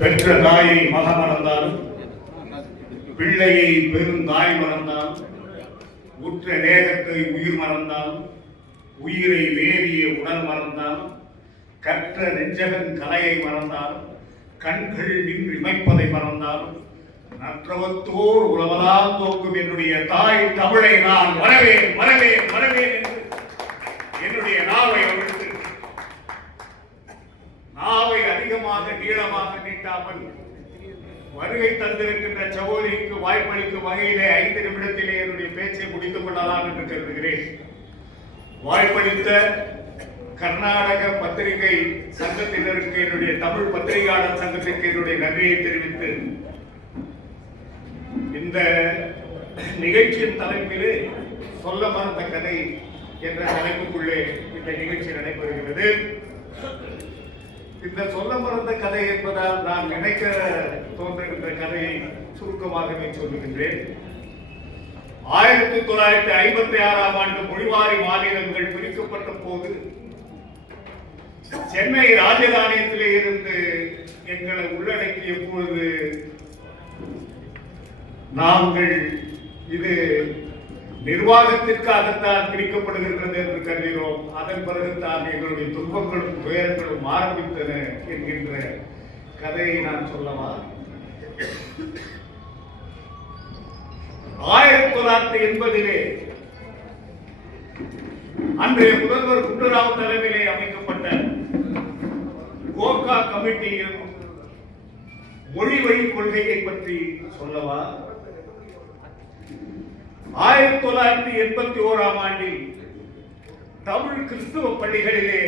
பெற்ற தாயை மக மறந்தாலும், பிள்ளையை பெருந்தாய் மறந்தாலும், உற்ற நேகத்தை உயிர் மறந்தாலும், உயிரை வேறிய உடல் மறந்தாலும், கற்ற நெஞ்சகன் கலையை மறந்தாலும், கண்கள் நின்று இமைப்பதை மறந்தாலும், நற்றவத்தோர் உலகலாம் தோக்கும் என்னுடைய தாய் தமிழை நான் வரவேன் வரவேன் வரவேன் என்று என்னுடைய நாவை அவிழ்த்து, நாவை அதிகமாக நீளமாக நீட்டாமல் வருகை தந்திருக்கின்ற சகோதரிக்கு வாய்ப்பளிக்கும் வகையிலே 5 நிமிடத்திலே என்னுடைய பேச்சை முடித்துக் கொள்ளலாம் என்று கருதுகிறேன். வாய்ப்பளித்த கர்நாடக பத்திரிகை சங்கத்தினருக்கு, என்னுடைய தமிழ் பத்திரிகையாளர் சங்கத்திற்கு என்னுடைய நன்றியை தெரிவித்து, இந்த நிகழ்ச்சியின் தலைப்பிலே சொல்ல மறந்த கதை என்ற தலைப்புக்குள்ளே இந்த நிகழ்ச்சி நடைபெறுகிறது. இந்த சொல்ல மறந்த கதை என்பதால் நான் நினைக்க தோன்றுகின்ற கதையை சுருக்கமாகவே சொல்லுகின்றேன். 1956ஆம் ஆண்டு மொழிவாரி மாநிலங்கள் பிரிக்கப்பட்ட போது சென்னை ராஜதானியத்திலே இருந்து எங்களை உள்ளடக்கிய போது நாங்கள் இது நிர்வாகத்திற்காகத்தான் பிரிக்கப்படுகின்றது என்று கருதினோம். அதன் பிறகுதான் எங்களுடைய துன்பங்களும் துயரங்களும் ஆரம்பித்தன என்கின்ற கதையை நான் சொல்லவா? 1980 அன்றைய முதல்வர் குண்டுராவ் தலைமையிலே அமைக்கப்பட்ட கோகா கமிட்டியின் மொழி வழி கொள்கையை பற்றி சொல்லவா? 1981ஆம் ஆண்டில் தமிழ் கிறிஸ்துவ பள்ளிகளிலே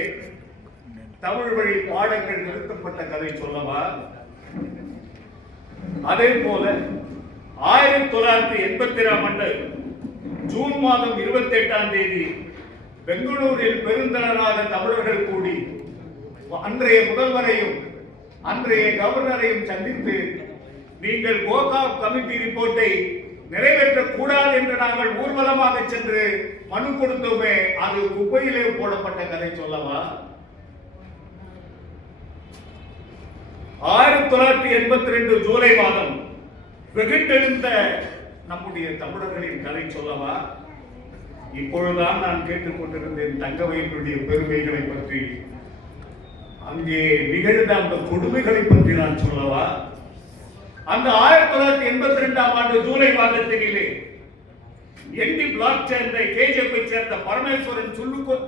தமிழ் வழி பாடங்கள் நிறுத்தப்பட்ட கதை சொல்லவா? அதே போல 1982ஆம் ஆண்டு ஜூன் மாதம் 28ஆம் தேதி பெங்களூரில் பெருந்திரளாக தமிழர்கள் கூடி அன்றைய முதல்வரையும் அன்றைய கவர்னரையும் சந்தித்து, நீங்கள் கோகா கமிட்டி ரிப்போர்ட்டை நிறைவேற்றக்கூடாது என்று நாங்கள் ஊர்வலமாக சென்று மனு கொடுத்தோமே, அது குப்பையிலே போடப்பட்ட கதை சொல்லவா? 1982 ஜூலை மாதம் வெகுண்டெழுந்த நம்முடைய தமிழர்களின் கதை சொல்லவா? இப்பொழுதுதான் நான் கேட்டுக்கொண்டிருந்தேன் தங்கவையினுடைய பெருமைகளை பற்றி. அங்கே நிகழ்ந்த அந்த கொடுமைகளை பற்றி நான் சொல்லவா? அந்த 1982ஆம் ஆண்டு ஜூலை மாதத்திலே என்டி பிளாக் சேர்ந்த கேஜிஎஃப் சேர்ந்த பரமேஸ்வரன்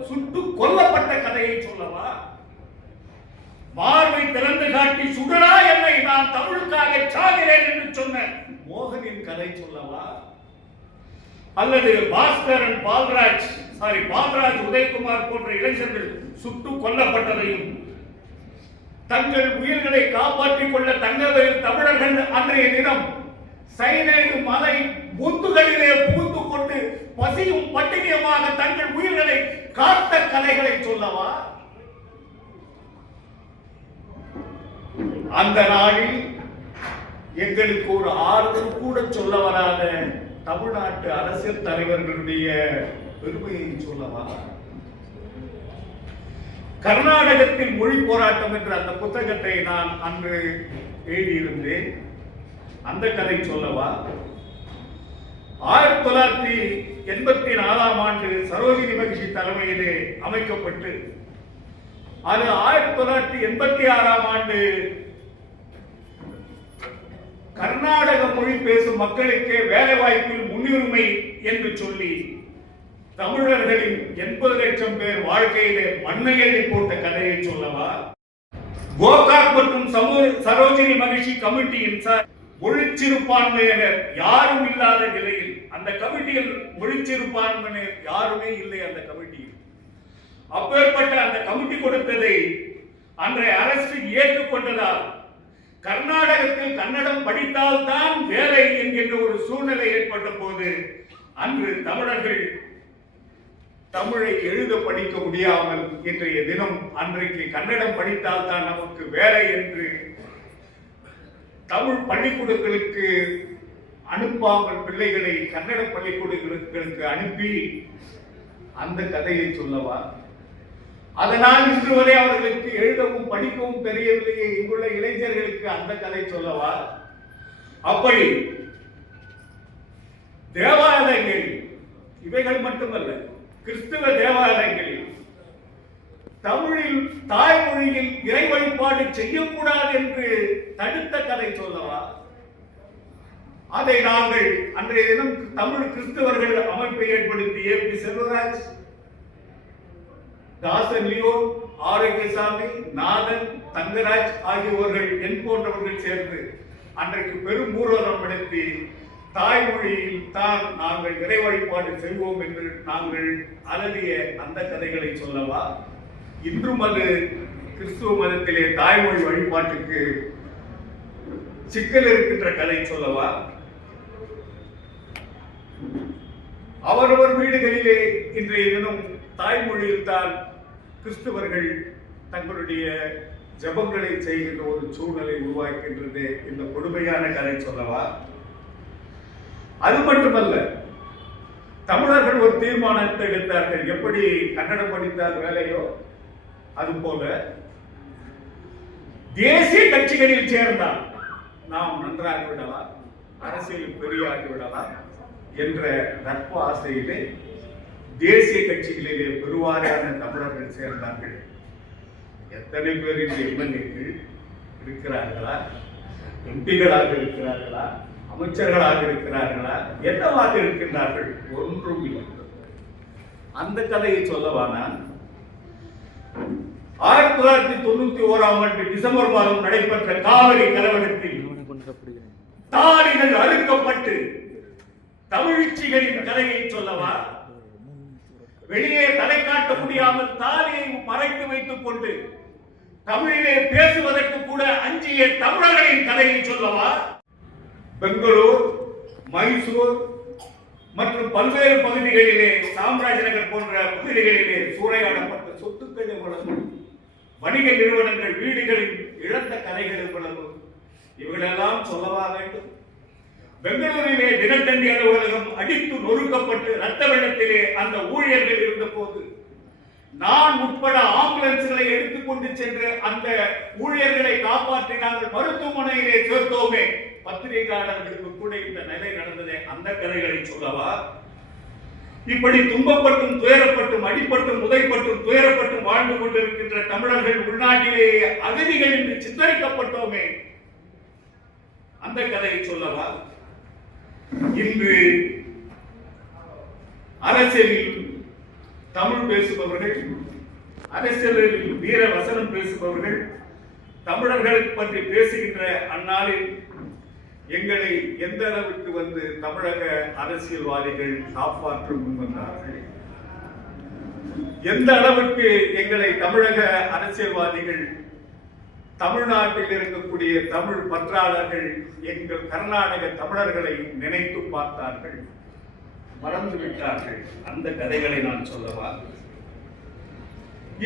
சுட்டு கொல்லப்பட்ட கதையை சொல்லவா? மார்பை திறந்து காட்டி சுடரா என்னை, நான் தமிழுக்காக சாகிறேன் என்று சொன்ன மோகனின் கதை சொல்லவா? அல்லது பாஸ்கரன் பால்ராஜ் உதயகுமார் போன்ற இளைஞர்கள் சுட்டு கொல்லப்பட்டதையும், தங்கள் உயிர்களை காப்பாற்றிக் கொள்ள தங்கவேல் தமிழர்கள் அன்றைய தினம் சைனைடு மலை முந்துகளிலே புகுந்து கொண்டு பசியும் பட்டினியுமாக தங்கள் உயிர்களை காத்த கதைகளை சொல்லவா? அந்த நாளில் எங்களுக்கு ஒரு ஆறுதல் கூட சொல்ல வராத தமிழ்நாட்டு அரசியல் தலைவர்களுடைய பெருமையை சொல்லவா? கர்நாடகத்தில் மொழி போராட்டம் என்ற அந்த புத்தகத்தை நான் அன்று எழுதியிருந்தேன். அந்த கதை சொல்லவா? 1984ஆம் ஆண்டு சரோஜினி மகிஷி தலைமையிலே அமைக்கப்பட்டு, அது 1986ஆம் ஆண்டு கர்நாடக மொழி பேசும் மக்களுக்கு வேலை வாய்ப்பில் முன்னுரிமை என்று சொல்லி தமிழர்களின் 80 லட்சம் பேர் வாழ்க்கையிலே மண்ணை எழுதி போட்ட கதையை சொல்லவா? கோகாக் மற்றும் சரோஜினி மகிஷி கமிட்டியின் மொழிச்சிறுபான்மையினர் யாரும் இல்லாத நிலையில், அந்த கமிட்டியில் மொழிச்சிறுபான்மையினர் யாருமே இல்லை அந்த கமிட்டியில். அப்பேற்பட்ட அந்த கமிட்டி கொடுத்ததை அன்றைய அரசு ஏற்றுக்கொண்டதால் கர்நாடகத்தில் கன்னடம் படித்தால் தான் வேலை என்கின்ற ஒரு சூழ்நிலை ஏற்பட்ட போது, அன்று தமிழர்கள் தமிழை எழுத படிக்க முடியாமல் இன்றைய தினம் அன்றைக்கு கன்னடம் படித்தால் தான் நமக்கு வேலை என்று தமிழ் பள்ளிக்கூடங்களுக்கு அனுப்பாமல் பிள்ளைகளை கன்னட பள்ளிக்கூடங்களுக்கு அனுப்பி அந்த கதையை சொல்லவா? அதனால் இன்று வரை அவர்களுக்கு எழுதவும் படிக்கவும் தெரியவில்லையே. இங்குள்ள இளைஞர்களுக்கு அந்த கதை சொல்லவா? அப்படி தேவாலயங்களில், இவைகள் மட்டுமல்ல, கிறிஸ்துவ தேவாலயங்களில் தமிழில் தாய்மொழியில் இறை வழிபாடு செய்யக்கூடாது என்று தடுத்த கதை சொல்லவா? அதை நாங்கள் அன்றைய தினம் தமிழ் கிறிஸ்தவர்கள் அமைப்பை ஏற்படுத்தி ஏ.பி. செல்வராஜ், தாசன் லியோ, ஆரோக்கியசாமி, நாதன், தங்கராஜ் ஆகியோர்கள் என் போன்றவர்கள் சேர்ந்து அன்றைக்கு பெரும் ஊர்வலம் நடத்தி தாய்மொழியில் தான் நாங்கள் இறை வழிபாடு செய்வோம் என்று நாங்கள் அலறிய அந்த கதைகளை சொல்லவா? இன்றும் அது கிறிஸ்துவ மதத்திலே தாய்மொழி வழிபாட்டுக்கு சிக்கல் இருக்கின்ற கதை சொல்லவா? அவரவர் வீடுகளிலே இன்றைய தினம் தாய்மொழியில் தான் கிறிஸ்தவர்கள் தங்களுடைய ஜபங்களை செய்கின்ற ஒரு சூழ்நிலை உருவாக்கின்றது. இந்த கொடுமையான கதை சொல்லவா? அது மட்டுமல்ல, தமிழர்கள் ஒரு தீர்மானத்தை எடுத்தார்கள். எப்படி கன்னடம் படித்தால் வேலையோ அதுபோல தேசிய கட்சிகளில் சேர்ந்தால் நாம் நன்றாகி விடலாம், அரசியல் பெரியாகி விடலாம் என்ற நட்பு ஆசையிலே தேசிய கட்சிகளிலே பெருவாரியான தமிழர்கள் சேர்ந்தார்கள். எத்தனை பேர் இந்த எம்எல்ஏக்கள் இருக்கிறார்களா, எம்பிகளாக இருக்கிறார்களா, அமைச்சர்களாக இருக்கிறார்களா, என்னவாக இருக்கின்றார்கள்? ஒன்றும் இல்லை. அந்த கதையை சொல்லவானா? 1991ஆம் ஆண்டு டிசம்பர் மாதம் நடைபெற்ற காவிரி கலவரத்தில் தாலிகள் அறுக்கப்பட்டு தமிழ்ச்சிகளின் கதையை சொல்லவா? வெளியே தலை காட்ட முடியாமல் தாலியை மறைத்து வைத்துக் கொண்டு தமிழிலே பேசுவதற்கு கூட அஞ்சிய தமிழர்களின் கதையை சொல்லவா? பெங்களூர், மைசூர் மற்றும் பல்வேறு பகுதிகளிலே, சாம்ராஜ் நகர் போன்ற பகுதிகளிலே சூறையாடப்பட்ட சொத்துக்கள் எவ்வளவு, வணிக நிறுவனங்கள், வீடுகளில் இழந்த கதைகள் எவ்வளவு, இவர்களெல்லாம் சொல்லவா வேண்டும்? பெங்களூரிலே தினத்தந்தி அலுவலகம் அடித்து நொறுக்கப்பட்டு ரத்த வெள்ளத்திலே அந்த ஊழியர்கள் இருந்த போது நான் உட்பட ஆம்புலன்ஸ்களை எடுத்துக்கொண்டு சென்று அந்த ஊழியர்களை காப்பாற்றி நாங்கள் மருத்துவமனையிலே சேர்த்தோமே, பத்திரிகையாளர்களுக்கு கூட இந்த நிலை நடந்ததே. அந்த கதைகளை சொல்லவா? இப்படி துன்பப்பட்டும் துயரப்பட்டும் அடிப்பட்டும் உதைப்பட்டும் துயரப்பட்டும் வாழ்ந்து கொண்டிருக்கின்ற தமிழர்கள் உள்நாட்டிலேயே அகதிகள் என்று சித்தரிக்கப்பட்டோமே, அந்த கதையை சொல்லவா? இன்று அரசியலில் தமிழ் பேசுபவர்கள், அரசியலில் வீர வசனம் பேசுபவர்கள் தமிழர்கள் பற்றி பேசுகின்ற அந்நாளில் எங்களை எந்த அளவுக்கு வந்து தமிழக அரசியல்வாதிகள் காப்பாற்ற முன்வந்தார்கள், எந்த அளவுக்கு எங்களை தமிழக அரசியல்வாதிகள், தமிழ்நாட்டில் இருக்கக்கூடிய தமிழ் பற்றாளர்கள் எங்கள் கர்நாடக தமிழர்களை நினைத்து பார்த்தார்கள், மறந்து விட்டார்கள். அந்த கதைகளை நான் சொல்லவா?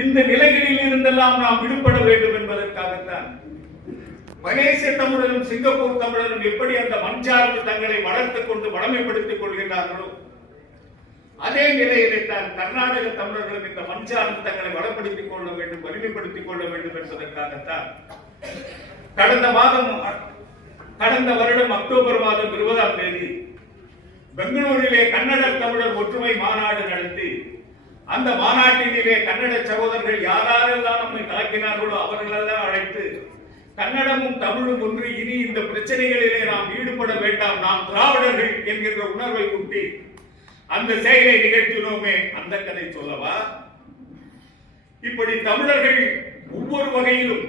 இந்த நிலைகளில் இருந்தெல்லாம் நாம் விடுபட வேண்டும் என்பதற்காகத்தான் மலேசிய தமிழரும் சிங்கப்பூர் தமிழரும் எப்படி அந்த மஞ்சார்ந்து தங்களை வளர்த்துக் கொண்டு வளமைப்படுத்திக் கொள்கின்றார்களோ, அதே நிலையிலே தான் கர்நாடக தமிழர்களும் இந்த மஞ்சார்ந்து தங்களை வளப்படுத்திக் கொள்ள வேண்டும், வலிமைப்படுத்திக் கொள்ள வேண்டும் என்பதற்காகத்தான் கடந்த வருடம் அக்டோபர் மாதம் 20ஆம் தேதி பெங்களூரிலே கன்னட தமிழர் ஒற்றுமை மாநாடு நடத்தி அந்த மாநாட்டினிலே கன்னட சகோதரர்கள் யாரெல்லாம் நம்மை தாக்கினார்களோ அவர்களெல்லாம் அழைத்து கன்னடமும் தமிழும் ஒன்று, இனி இந்த பிரச்சனைகளிலே நாம் ஈடுபட வேண்டாம், நாம் திராவிடர்கள் என்கின்ற உணர்வை ஊட்டி அந்த செயலை நிகழ்த்தினோமே, அந்த கதை சொல்லவா? இப்படி தமிழர்கள் ஒவ்வொரு வகையிலும்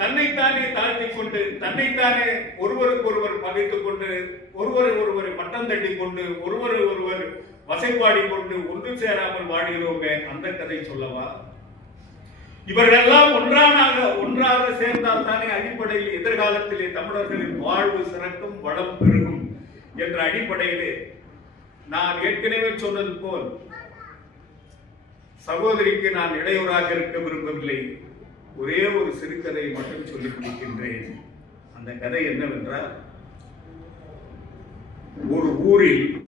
தன்னைத்தானே தாழ்த்திக் கொண்டு, தன்னைத்தானே ஒருவருக்கு ஒருவர் பகைத்துக் கொண்டு, ஒருவரை ஒருவரை மட்டம் தட்டி கொண்டு, ஒருவரை ஒருவர் வசைப்பாடி கொண்டு ஒன்று சேராமல் வாழ்கிறோமே, அந்த கதை சொல்லவா? இவர்களெல்லாம் ஒன்றாக சேர்ந்தால் தானே அடிப்படையில் எதிர்காலத்திலே தமிழர்களின் வாழ்வு சிறக்கும், வளம் பெருகும் என்ற அடிப்படையிலே நான் ஏற்கனவே சொன்னது போல் சகோதரிக்கு நான் இடையூறாக இருக்க விரும்பவில்லை. ஒரே ஒரு சிறுகதையை மட்டும் சொல்லிக் கொடுக்கின்றேன். அந்த கதை என்னவென்றால், ஒரு ஊரில்